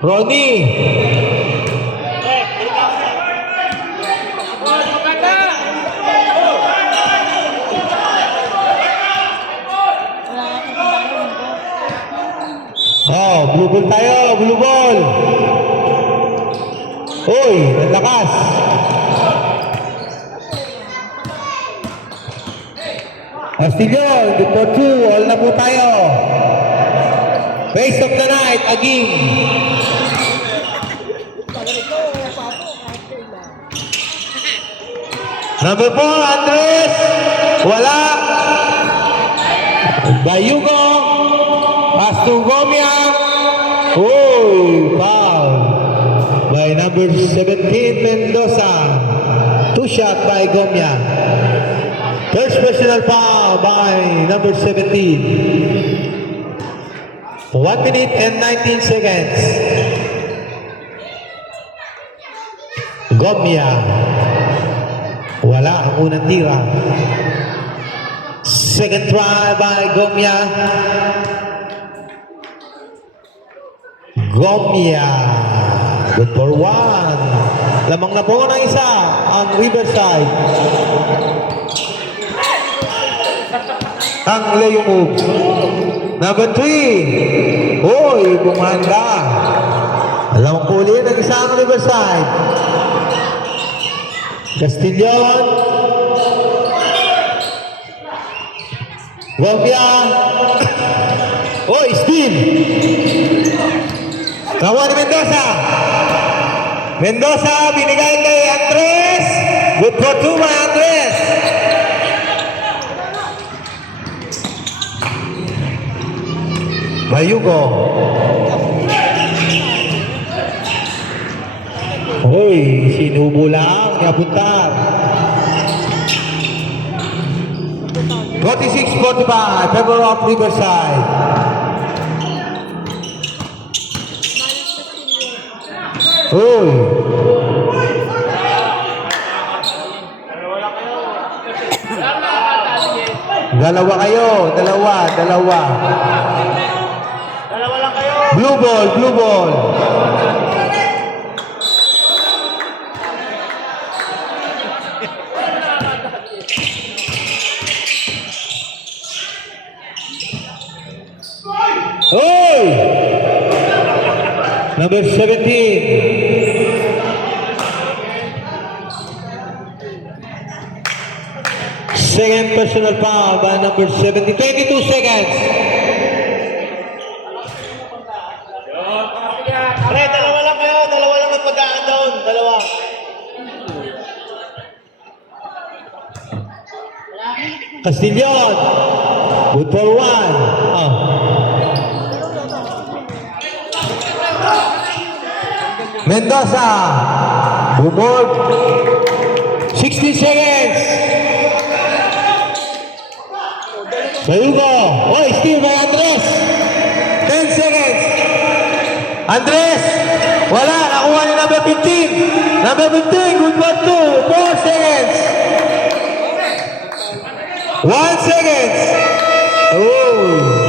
Ronnie. Oh, blue ball tayo, blue ball. Uy, ang lakas. Castillo, good for 2, all na po tayo. Base of the night, Aging. Number 4, Andres. Wala. Bayugo. Astugomia. Oh, foul. By number 17, Mendoza. 2 shot by Gomia. First personal foul by number 17. 1 minute and 19 seconds. Gomia. Wala ang unang tira. Second try by Gomia. Gomia. Good for 1. Lamang na po ng isa ang Riverside. Ang Leo move. Number 3. Uy, bumanda. Lamang po ulit ang isa ang Riverside. Castillon. Gomia. Oh, steal. Nakuha ni Mendoza. Mendoza, binigay kay Andres. Good for 2 by Andres. Bayugo. Uy, sinubo lang. Napuntar. 46-45, favor of Riverside. Uy. Dalawa kayo. Dalawa lang kayo. Blue ball. Oy! Number 17. Second personal foul by number 70. 22 seconds. Pre, dalawa lang kayo. Dalawa lang ang pagkaan doon. Dalawa. Castillon. Good for 1. Mendoza. Bumod. 16 seconds. Bayugo. Oh, steal by Andres. 10 seconds. Andres. Wala. Nakuha ni number 15. Number 15. Good for 2. 4 seconds. 1 second. Oh.